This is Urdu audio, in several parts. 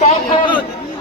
100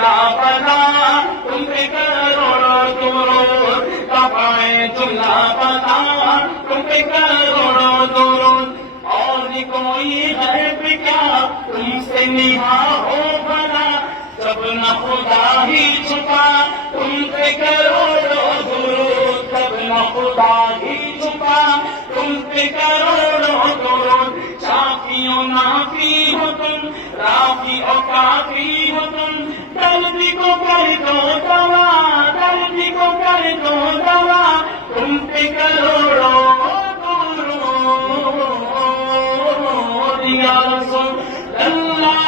جملہ پتا تم پہ کروڑوں درود کعبہ جملہ پتا تم پہ کروڑوں درود اور کوئی غیب کیا تم سے نہا ہو بھلا جب نہ خدا ہی چھپا تم پہ کروڑوں درود جب نہ خدا ہی چھپا تم پہ کروڑوں درود شافی و نافی ہو تم رافی و کافی ہو تم درد کو کر دو دوا درد کو کر دو دوا تم پہ کروڑوں یا رسول اللہ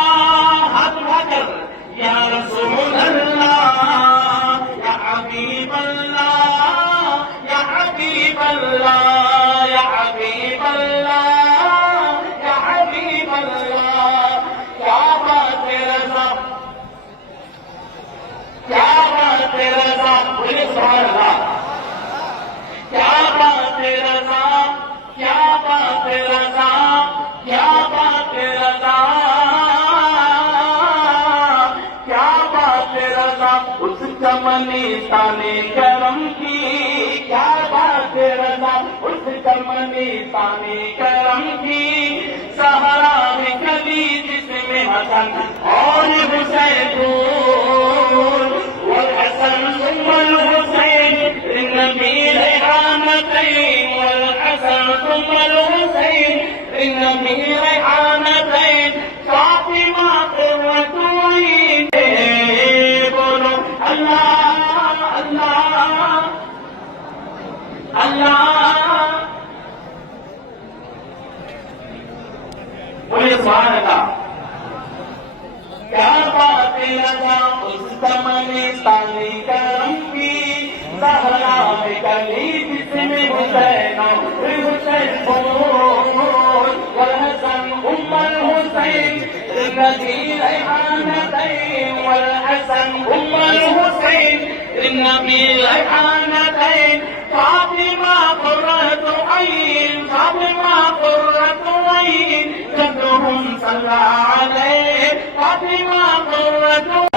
ہاتھ اٹھا کر یا رسول اللہ یا حبیب اللہ یا حبیب اللہ یا حبیب اللہ یا حبیب اللہ کیا بات رضا کیا بات رضا بولے سبحان اللہ کیا بات رضا کیا بات رضا کیا بات رضا کیا بات رضا اس چمنی تانے کرم کی کیا بات رضا اس چمنی تانے کرم کی سہارا میں کبھی جس میں حسن اور حسین والحسن ثم الحسین النبی ریحانتین والحسن ثم الحسین النبی ریحانتین فاطمہ قرۃ عین بولو اللہ اللہ اللہ بولے سبحان اللہ کیا بات رضا اس زمانے تانے کرم کی سہرا میں گلی جس میں حسین حسین بول والحسن ام الحسین النبی ریحانتین والحسن ام الحسین النبی ریحانتین فاطمہ قرۃ عین فاطمہ قرۃ عین جدہم صلی علیہ فاطمہ قرۃ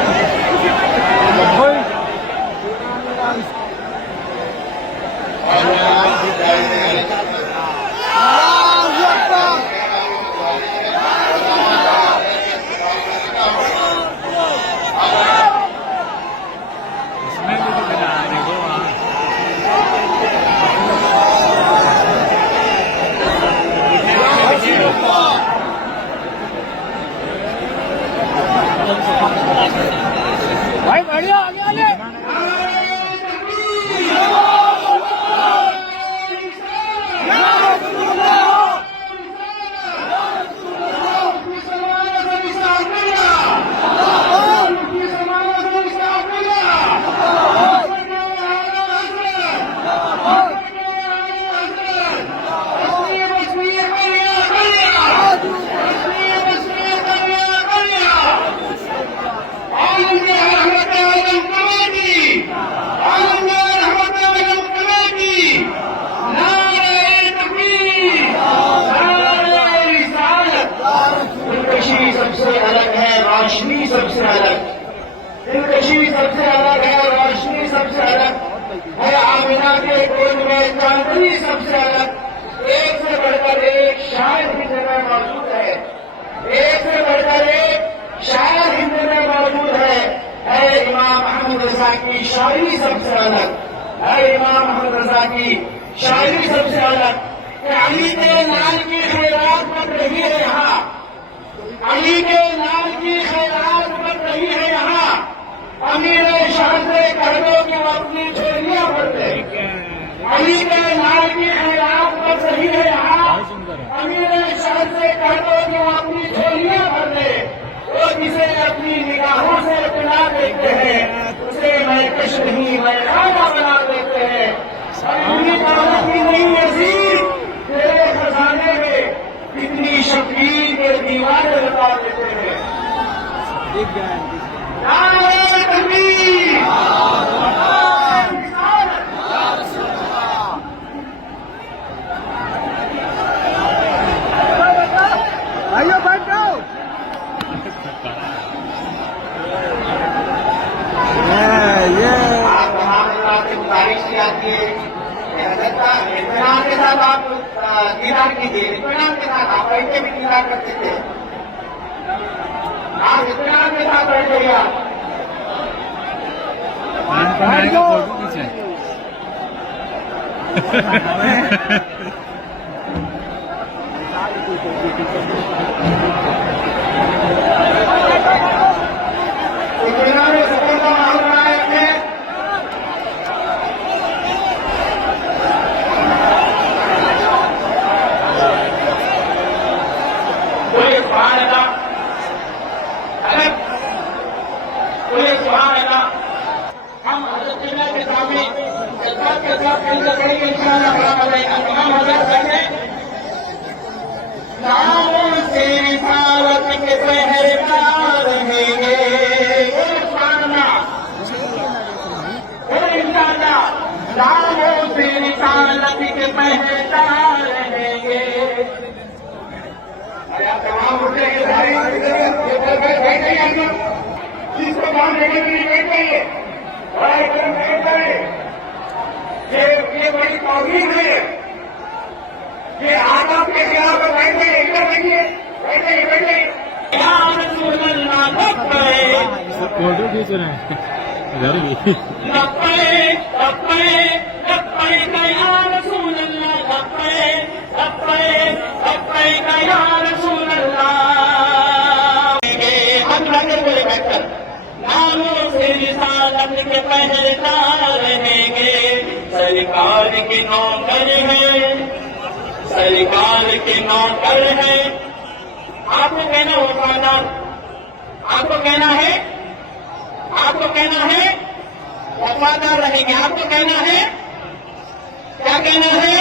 بھائی بڑھیا آگے آگے روشنی سب سے الگ دلکشی سب سے الگ ہے روشنی سب سے الگ ہے آمینہ کے گود میں چاندنی سب سے الگ ایک سے بڑھ کر ایک شاعر ہند میں موجود ہے ایک سے بڑھ کر ایک شاعر ہند میں موجود ہے امام احمد رضا کی شاعری سب سے الگ ہے امام احمد رضا کی شاعری سب سے الگ علی کے لال کی خیرات بن رہی ہے یہاں علی کے لال کی خیرات بن رہی ہے یہاں امیر شہر سے کہہ دو کہ وہ اپنی چوریاں بھرتے علی کے لال کی خیرات بن رہی ہے یہاں امیر شہر سے کہہ دو کہ وہ اپنی چوریاں بھرتے وہ جسے اپنی نگاہوں سے پلا دیتے ہیں اسے میں کش نہیں میں کھانا بنا دیتے ہیں انہیں دولت کی نہیں عزیز تیرے خزانے میں کتنی شبیر کے دیوانے بتا دیتے ہیں نعرہ تکبیر بھائیو بیٹھ جاؤ گزارش کی جاتی ہے کہ حضرت اطمینان کے ساتھ آپ دیدار کیجیے. اطمینان کے ساتھ آپ بیٹھ کے بھی دیدار کرتے تھے. آپ اطمینان کے ساتھ بیٹھ جائیے. آپ اطمینان میں سکون کا ماحول بنائے رکھیں. بولے سبحان اللہ. بولے سبحان اللہ. ہم حضرت اللہ کے سامنے جذبات کے ساتھ مل کر پڑھیں گے انشاءاللہ. کلام آ جائے گا. تمام حضرات بیٹھے. ناموں سے رسالت کے پہرےدار رہیں گے. بولے سبحان اللہ. بولے انشاءاللہ. ناموں سے رسالت کے پہرےدار رہیں گے. تمام اٹھے کے سارے بیٹھ جائیے. جس کو وہاں دیکھنے کے لیے بیٹھ جائیے. یہ بڑی توہین ہے. یہ آداب کے خلاف بیٹھ جائیے. ادھر بیٹھیے. بیٹھ جائیے. بیٹھ جائیے. یا رسول اللہ لبیک فوٹو کھینچ رہے ہیں ادھر بھی. لبیک لبیک لبیک یا رسول اللہ. لبیک لبیک لبیک یا رسول اللہ. ہم لگے بولے بیٹھ کر. ناموں سے رسالت کے پہرےدار رہیں گے. سرکار کے نوکر ہیں. سرکار کے نوکر ہیں. آپ کو کہنا وفادار. آپ کو کہنا ہے. آپ کو کہنا ہے وفادار رہیں گے. آپ کو کہنا ہے. کیا کہنا ہے.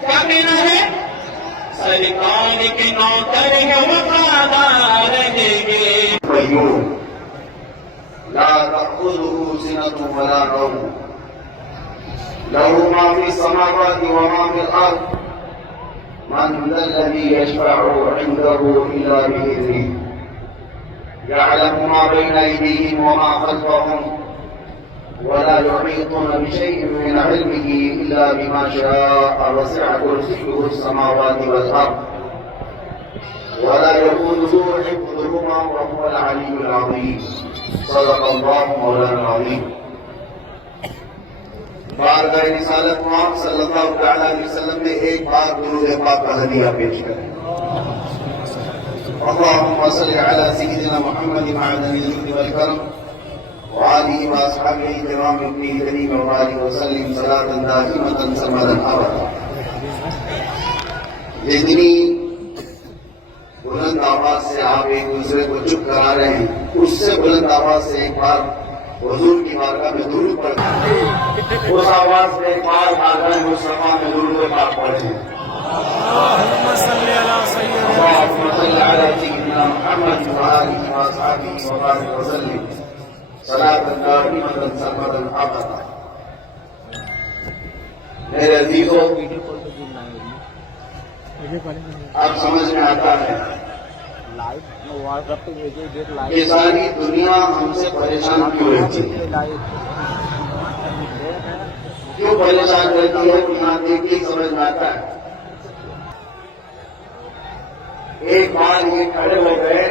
کیا کہنا ہے. سرکار کے نوکر ہیں. وفادار رہیں گے. قيوم لا تأخذه سنة ولا نوم له ما في السماوات وما في الأرض من ذا الذي يشفع عنده إلا بإذنه يعلم ما بين أيديهم وما خلفهم ولا يحيطون بشيء من علمه إلا بما شاء وسع كرسيه السماوات والأرض ولا يؤوده حفظهما وهو العلي العظيم. صدق الله مولانا العظيم. بارگاہ رسالت مآب صلی اللہ تعالی علیہ وسلم نے ایک بار درود پاک کا ہدیہ پیش کرا. اللهم صل على سيدنا محمد معدن الجود والكرم وآله وأصحابه الكرام الطيبين وبارك وسلم صلاة دائمة سرمدا أبدا. جتنی بلند آواز سے آپ ایک دوسرے کو چپ کرا رہے ہیں اس سے بلند آواز سے ایک بار حضور کی بارگاہ میں درود پڑھیں. اس آواز سے ایک بار بارگاہ مصطفیٰ میں درود پاک پڑھیں. اللهم صل على سيدنا محمد وآله وأصحابه وبارك وسلم صلاة دائمة سرمدا أبدا. میرے عزیزوں اب سمجھ میں آتا ہے یہ ساری دنیا ہم سے پریشان کیوں رہتی ہے. کیوں پریشان رہتی ہے یہاں دیکھ کے سمجھ میں آتا ہے. ایک بار یہ کھڑے ہو گئے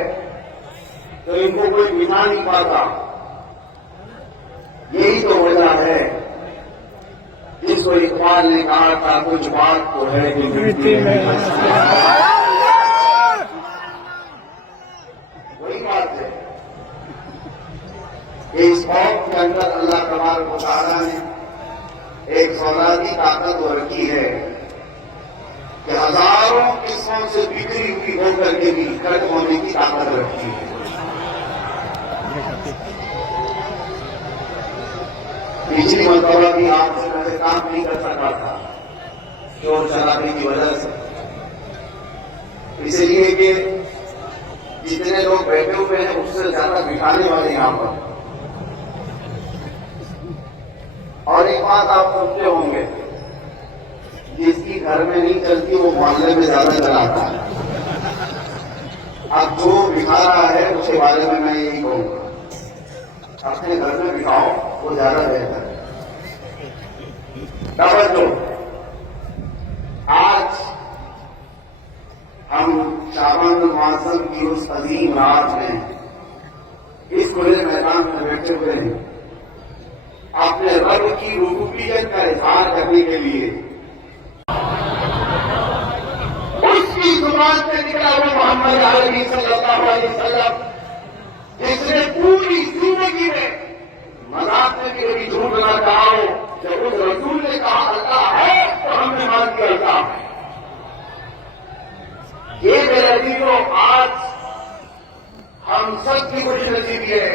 تو ان کو کوئی بنا نہیں پاتا. یہی تو وجہ ہے جس کو اقبال نے کہا تھا کچھ بات تو ہے کہ ملتی ہے. وہی بات ہے کہ اس قوم کے اندر اللہ تبارک و تعالیٰ نے ایک فولادی طاقت رکھی ہے کہ ہزاروں قسموں سے بکھری ہوئی ہو کر کے بھی اکٹھ ہونے کی طاقت رکھی ہے. پچھلی مرتبہ بھی آپ سے میں کام نہیں کر سکا تھا چور چلانے کی وجہ سے. اس لیے کہ جتنے لوگ بیٹھے ہوئے ہیں اس سے زیادہ بٹھانے والے یہاں پر. اور ایک بات آپ سنتے ہوں گے جس کی گھر میں نہیں چلتی وہ محلے میں زیادہ چلاتا ہے. اب جو بٹھا رہا ہے اس کے بارے میں یہی کہوں گا اپنے گھر میں بٹھاؤ وہ زیادہ بہتر ہے. عظیم رات میں اس کھلے میدان میں بیٹھے ہوئے ہیں اپنے رب کی ربوبیت کا اظہار کرنے کے لیے اس کی زبان سے نکلا ہوا محمد عربی صلی اللہ علیہ وسلم جس نے پوری زندگی میں مذاق میں بھی کبھی جھوٹ نہ کہا ہو. جب اس رسول نے کہا اللہ ہے تو ہم نے مان کے اللہ ہے. یہ میرے عزیزوں آج ہم سب کی خوش نصیبی ہے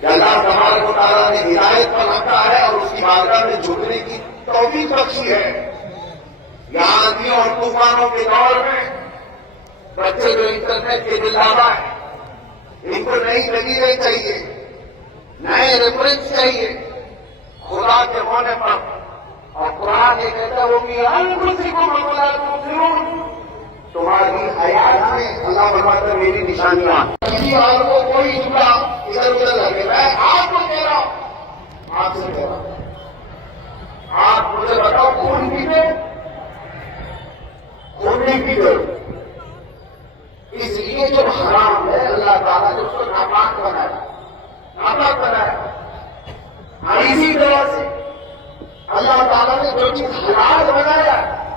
کہ اللہ تبارک و تعالیٰ نے ہدایت پر رکھا ہے اور اس کی بارگاہ میں جھکنے کی توفیق بخشی ہے. یہاں آندھیوں اور طوفانوں کے دور میں بچے جو انٹرنیٹ کے دلدادہ ہیں ان کو نئی تجویزیں چاہیے, نئے ریفرنس چاہیے خدا کے ہونے پر. اور قرآن یہ کہتا ہے وہ بھی انفسکم ولا تبصرون, تمہاری حیات میں اللہ فرماتا ہے میری نشانیاں. کسی اور کو کوئی جھوٹا ادھر ادھر لگے, میں آپ کو کہہ رہا ہوں, آپ سے کہہ رہا ہوں, آپ مجھے بتاؤ خون پیتے خون نہیں پیتے. اس لیے جو حرام ہے اللہ تعالیٰ نے اس کو ناپاک بنایا, ناپاک بنایا. اسی طرح سے اللہ تعالیٰ نے جو چیز حلال بنایا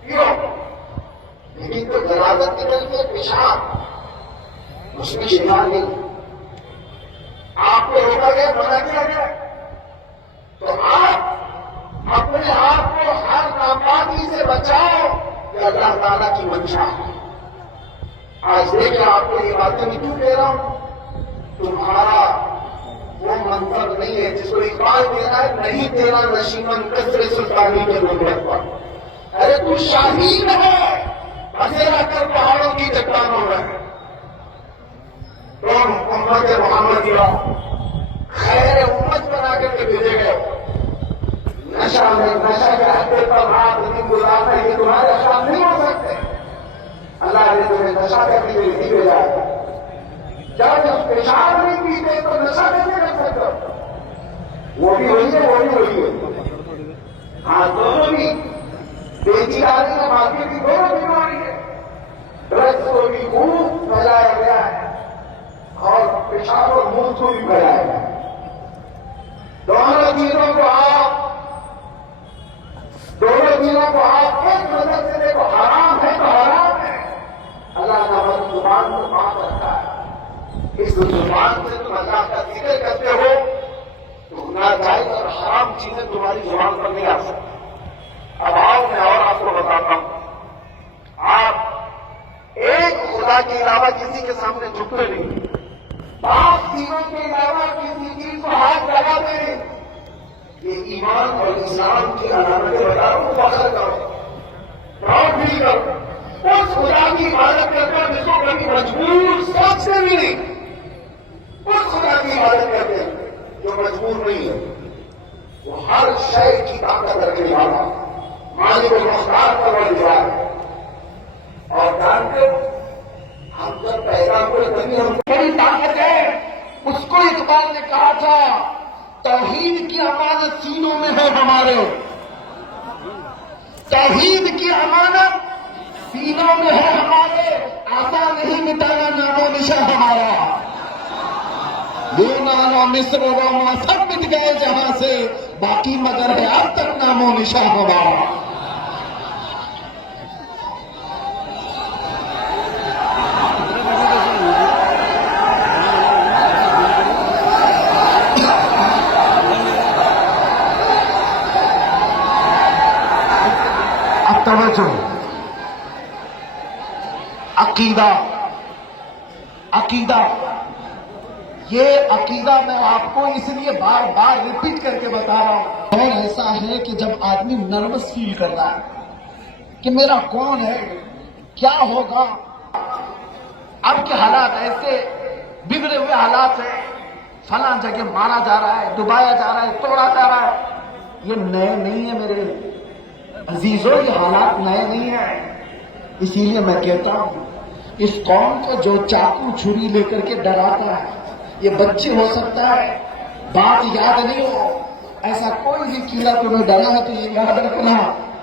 پیو, لیکن تو جنازت کے دل میں پیشاب اس میں شفا نہیں. آپ کو روکا گیا, منع کیا گیا, تو آپ اپنے آپ کو ہر ناپاکی سے بچاؤ یہ اللہ تعالیٰ کی منشا ہے. آج دیکھیں آپ کو یہ باتیں میں کیوں کہہ رہا ہوں, تمہارا وہ منصب نہیں ہے جس کو اقبال دینا ہے, نہیں دینا نشیمن کثر سلطانی کے نمبر پر. ارے تو شاہین ہے, بسیرا کر پہاڑوں کی چٹانوں میں. تم امت محمدیہ خیر امت بنا کر کے بھیجے گئے. نشہ میں نشہ کے ہتھے پر رات دن گزارنا یہ تمہارے خلاف نہیں ہو سکتے. اللہ نے تمہیں نشہ کرنے کے لیے نہیں بھیجا ہے. جب پیشاب نہیں پیتے تو نشہ نہیں کر سکتے. وہ بھی وہی ہے, وہ بھی وہی ہے. ہاں دونوں بھی بیچی جا رہی ہے, مارکیٹ کی دونوں بیماری ہے. ڈرگس کو بھی خوب پھیلایا گیا ہے اور پیشاب اور منہ کو بھی پھیلایا گیا ہے. دونوں چیزوں کو آپ ایک نظر سے دیکھو, حرام ہے تو حرام ہے. اللہ نے ہماری زبان کو پاک رکھا ہے. اس زبان سے تم اللہ کا ذکر کرتے ہو تو ناجائز اور حرام چیزیں تمہاری زبان پر نہیں آ سکتی. اب آؤ میں اور آپ کو بتاتا ہوں, آپ ایک خدا کے علاوہ کسی کے سامنے جھکتے نہیں, پانچ چیزوں کے علاوہ کسی چیز کو ہاتھ لگا دیں. یہ ایمان اور اسلام کی علامتیں بتا رہا ہوں, فخر کرو, پراؤڈ فیل کرو. اس خدا کی عبادت کرتے ہیں جس کو کبھی مجبور سوچتے بھی نہیں. اس خدا کی عبادت کرتے ہیں جو مجبور نہیں ہے. وہ ہر شے کی طاقت رکھنے والا مالک المختار کا وجدان ہے. اور جانتے ہم جب پیدا ہوئے تبھی ہم بڑی طاقت ہے. اس کو اقبال نے کہا تھا توحید کی امانت سینوں میں ہے ہمارے, توحید کی امانت سینوں میں ہے ہمارے, آتا نہیں مٹانا نام و نشان ہمارا. یونان و مصر و روما سب مٹ گئے جہاں سے, باقی مگر ہے اب تک نام و نشان ہمارا. اب توجہ, عقیدہ یہ عقیدہ میں آپ کو اس لیے بار بار ریپیٹ کر کے بتا رہا ہوں. اور ایسا ہے کہ جب آدمی نروس فیل کرتا ہے کہ میرا کون ہے, کیا ہوگا, اب کے حالات ایسے بگڑے ہوئے حالات ہیں, فلاں جگہ مارا جا رہا ہے, ڈبایا جا رہا ہے, توڑا جا رہا ہے. یہ نئے نہیں ہے میرے عزیزوں, یہ حالات نئے نہیں ہیں. اسی لیے میں کہتا ہوں اس قوم کو جو چاقو چھری لے کر کے ڈراتا ہے, یہ بچے ہو سکتا ہے بات یاد نہیں ہو, ایسا کوئی بھی کیڑا تمہیں ڈرا ہے تو یہ یاد رکھنا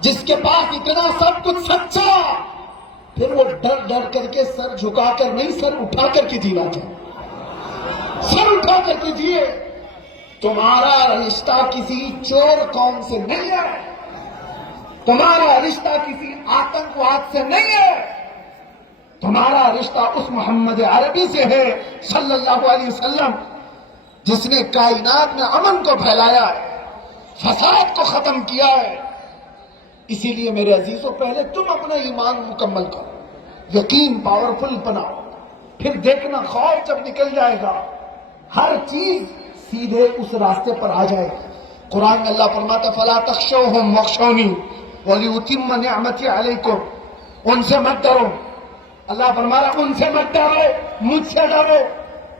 جس کے پاس اتنا سب کچھ سچا، پھر وہ ڈر ڈر کر کے سر جھکا کر نہیں، سر اٹھا کر کے جینا چاہیے، سر اٹھا کر کے جیے۔ تمہارا رشتہ کسی چور قوم سے نہیں ہے، تمہارا رشتہ کسی آتنکواد سے نہیں ہے، تمہارا رشتہ اس محمد عربی سے ہے صلی اللہ علیہ وسلم، جس نے کائنات میں امن کو پھیلایا ہے، فساد کو ختم کیا ہے۔ اسی لیے میرے عزیزوں، پہلے تم اپنا ایمان مکمل کرو، یقین پاورفل بناؤ، پھر دیکھنا خوف جب نکل جائے گا ہر چیز سیدھے اس راستے پر آ جائے گی۔ قرآن میں اللہ فرماتا فلا تخشوہم واخشونی ولیتم نعمتی علیکم، ان سے مت ڈرو، اللہ فرما رہا ان سے مت ڈرو، مجھ سے ڈرو۔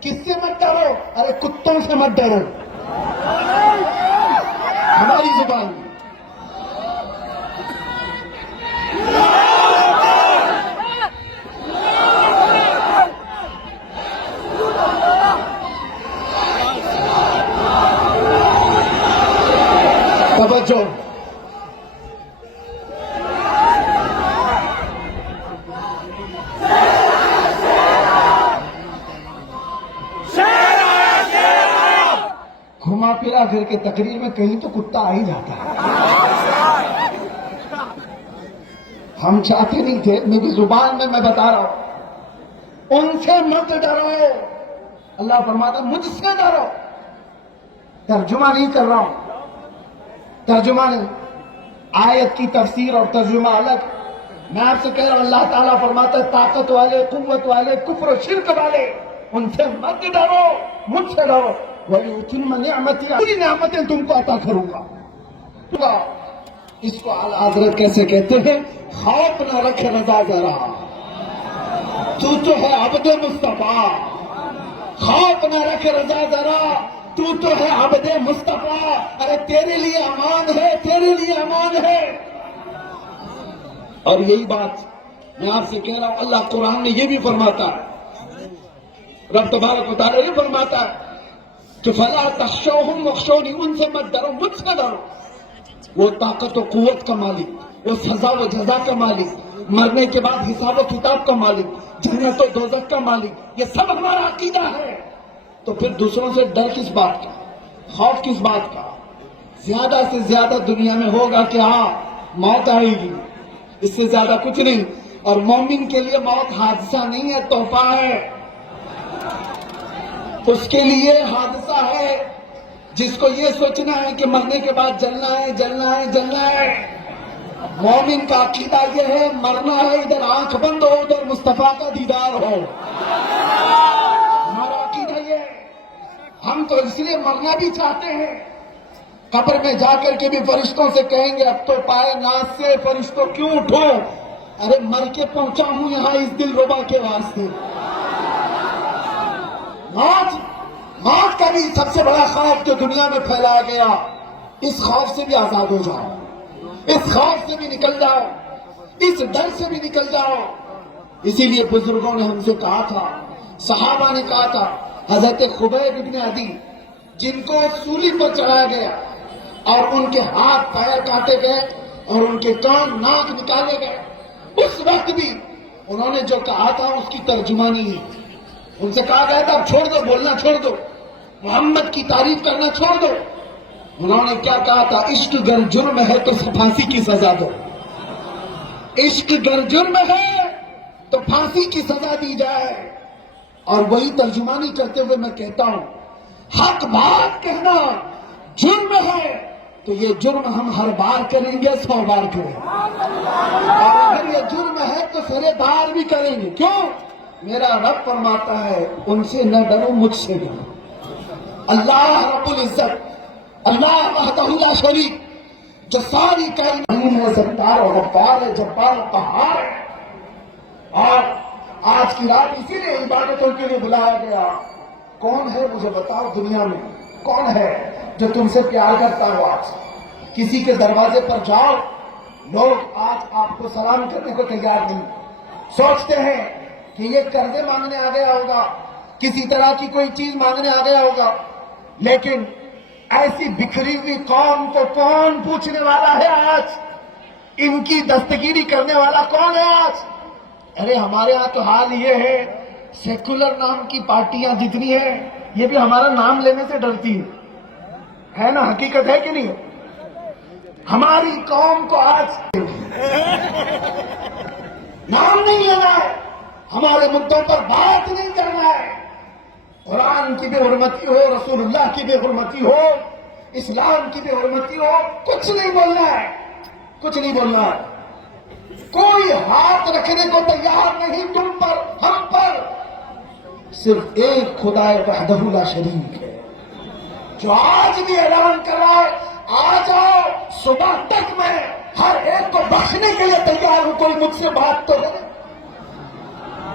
کس سے مت ڈرو؟ ارے کتوں سے مت ڈرو، ہماری زبان میں۔ توجہ، گھما پھرا گھر کے تقریر میں کہیں تو کتا آ ہی جاتا ہے۔ ہم چاہتے نہیں تھے، میری زبان میں میں بتا رہا ہوں، ان سے مت ڈرو، اللہ فرماتا مجھ سے ڈرو۔ ترجمہ نہیں کر رہا ہوں، ترجمہ نہیں، آیت کی تفسیر اور ترجمہ الگ۔ میں آپ سے کہہ رہا ہوں، اللہ تعالیٰ فرماتا ہے طاقت والے، قوت والے، کفر و شرک والے، ان سے مت ڈرو، مجھ سے ڈرو۔ وَلِأُتِمَّ نِعْمَتِي، پوری نعمتیں تم کو عطا کروں گا۔ اس کو اعلیٰ حضرت کیسے کہتے ہیں؟ خوف نہ رکھ رضا ذرا، تو ہے عبد مصطفیٰ، خوف نہ رکھ رضا ذرا، تو ہے عبد مصطفیٰ، ارے تیرے لیے امان ہے، تیرے لیے امان ہے۔ اور یہی بات میں آپ سے کہہ رہا ہوں، اللہ قرآن میں یہ بھی فرماتا ہے، رب تبارک و تعالیٰ یہ فرماتا ہے کہ فلا تخشوہم واخشونی، ان سے مت ڈرو، مجھ سے ڈرو۔ وہ طاقت و قوت کا مالک، وہ سزا و جزا کا مالک، مرنے کے بعد حساب و کتاب کا مالک، جنت و دوزخ کا مالک، یہ سب ہمارا عقیدہ ہے۔ تو پھر دوسروں سے ڈر کس بات کا، خوف کس بات کا؟ زیادہ سے زیادہ دنیا میں ہوگا کہ ہاں موت آئے گی، اس سے زیادہ کچھ نہیں۔ اور مومن کے لیے موت حادثہ نہیں ہے، تحفہ ہے، اس کے لیے حادثہ ہے، جس کو یہ سوچنا ہے کہ مرنے کے بعد جلنا ہے، جلنا ہے، جلنا ہے۔ مومن کا عقیدہ یہ ہے مرنا ہے، ادھر آنکھ بند ہو، ادھر مصطفیٰ کا دیدار ہو، ہمارا عقیدہ یہ ہے۔ ہم تو اس لیے مرنا بھی چاہتے ہیں، قبر میں جا کر کے بھی فرشتوں سے کہیں گے اب تو پائے ناز سے فرشتوں کیوں اٹھو، ارے مر کے پہنچا ہوں یہاں اس دل ربا کے واسطے۔ موت کا بھی سب سے بڑا خوف جو دنیا میں پھیلایا گیا، اس خوف سے بھی آزاد ہو جاؤ، اس خوف سے بھی نکل جاؤ، اس ڈر سے بھی نکل جاؤ۔ اسی لیے بزرگوں نے ہم سے کہا تھا، صحابہ نے کہا تھا، حضرت خبیب ابن عدی جن کو سولی پر چڑھایا گیا اور ان کے ہاتھ پیر کاٹے گئے اور ان کے کان ناک نکالے گئے، اس وقت بھی انہوں نے جو کہا تھا اس کی ترجمانی ہے۔ ان سے کہا گیا تھا اب چھوڑ دو، بولنا چھوڑ دو، محمد کی تعریف کرنا چھوڑ دو۔ انہوں نے کیا کہا تھا؟ عشق گر جرم ہے تو پھانسی کی سزا دو، عشق گر جرم ہے تو پھانسی کی سزا دی جائے۔ اور وہی ترجمانی کرتے ہوئے میں کہتا ہوں، حق بات کہنا جرم ہے تو یہ جرم ہم ہر بار کریں گے، 100 بار کریں گے، اور اگر یہ جرم ہے تو سرے بار بھی کریں گے۔ کیوں؟ میرا رب فرماتا ہے ان سے نہ ڈرو، مجھ سے ڈرو۔ اللہ رب العزت، اللہ وحدہ لا شریک، جو ساری کائنات ہے، ستار و غفار ہے، جبار و قہار ہے۔ اور آج کی رات اسی لیے عبادتوں کے لیے بلایا گیا۔ کون ہے مجھے بتاؤ دنیا میں، کون ہے جو تم سے پیار کرتا ہو؟ آج کسی کے دروازے پر جاؤ، لوگ آج آپ کو سلام کرنے کو تیار نہیں، سوچتے ہیں کہ یہ قرضے مانگنے آ گیا ہوگا، کسی طرح کی کوئی چیز مانگنے آ گیا ہوگا۔ لیکن ایسی بکھری ہوئی قوم کو کون پوچھنے والا ہے؟ آج ان کی دستگیری کرنے والا کون ہے آج؟ ارے ہمارے ہاں تو حال یہ ہے، سیکولر نام کی پارٹیاں جتنی ہیں یہ بھی ہمارا نام لینے سے ڈرتی ہے نا؟ حقیقت ہے کہ نہیں؟ ہماری قوم کو آج نام نہیں لینا ہے، ہمارے مدعوں پر بات نہیں کرنا ہے۔ قرآن کی بے حرمتی ہو، رسول اللہ کی بے حرمتی ہو، اسلام کی بے حرمتی ہو، کچھ نہیں بولنا ہے، کچھ نہیں بولنا ہے۔ کوئی ہاتھ رکھنے کو تیار نہیں تم پر، ہم پر۔ صرف ایک خدا وحدہ لا شریک ہے جو آج بھی اعلان کر رہا ہے آ جاؤ، صبح تک میں ہر ایک کو بخشنے کے لیے تیار ہوں، کوئی مجھ سے بات تو ہے۔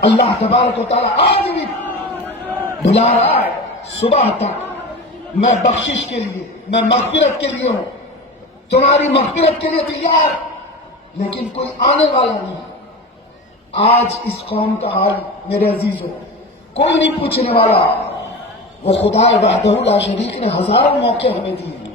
اللہ تبارک و تعالیٰ آج بھی بلا رہا ہے، صبح تک میں بخشش کے لیے، میں مغفرت کے لیے ہوں، تمہاری مغفرت کے لیے تیار، لیکن کوئی آنے والا نہیں۔ آج اس قوم کا حال میرے عزیزوں کوئی نہیں پوچھنے والا۔ وہ خدا وحدہ لا شریک نے ہزاروں موقع ہمیں دیے،